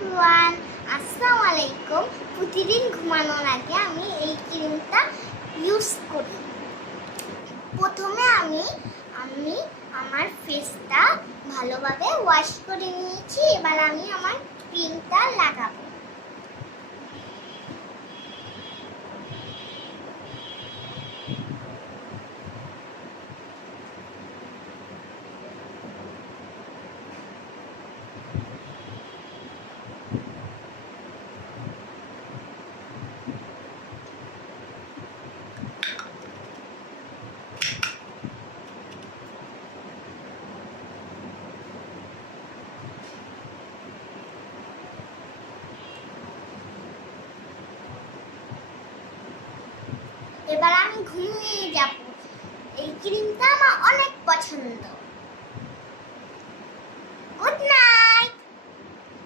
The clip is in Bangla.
এভরিওয়ান, আসসালামু আলাইকুম। প্রতিদিন ঘুমানোর আগে আমি এই ক্রিমটা ইউজ করি। প্রথমে আমি আমার ফেসটা ভালোভাবে ওয়াশ করে নিয়েছি। এবার আমি আমার ক্রিমটা লাগাবো। এবার আমি ঘুমিয়ে যাব। এই ক্রিমটা আমার অনেক পছন্দ।